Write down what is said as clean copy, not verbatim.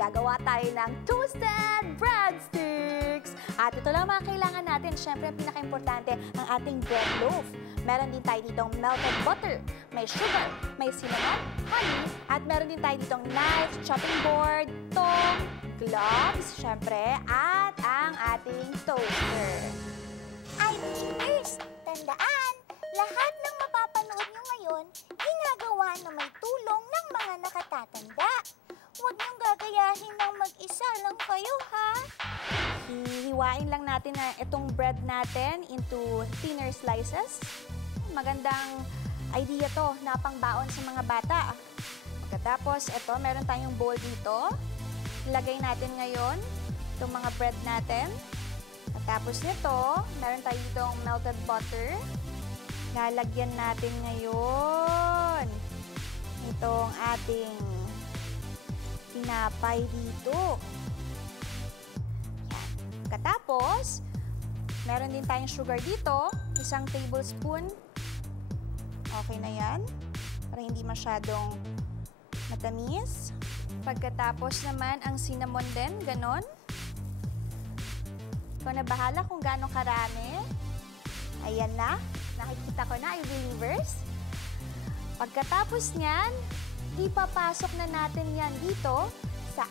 gagawa tayo ng toasted breadsticks. At ito lang mga kailangan natin. Siyempre, ang pinaka-importante, ang ating bread loaf. Meron din tayo ditong melted butter, may sugar, may cinnamon, honey, at meron din tayo ditong knife, chopping board, tong, gloves, siyempre, at ang ating toaster. Ideas! Tandaan, lahat ng mapapanood nyo ngayon, ginagawa na may tulong ng mga nakatatanda. Huwag niyong gagayahin ng mag-isa lang kayo, ha? Hihiwain lang natin na itong bread natin into thinner slices. Magandang idea to na pangbaon sa mga bata. Pagkatapos, ito, meron tayong bowl dito. Ilagay natin ngayon itong mga bread natin. Tapos nito, meron tayo ditong melted butter. Lalagyan natin ngayon itong ating tinapay dito. Yan. Katapos, meron din tayong sugar dito, 1 tablespoon. Okay na yan, para hindi masyadong matamis. Pagkatapos naman, ang cinnamon din, ganon. Ikaw na bahala kung gaano karami. Ayan na, nakikita ko na, I-believers. Pagkatapos niyan, ipapasok na natin yan dito sa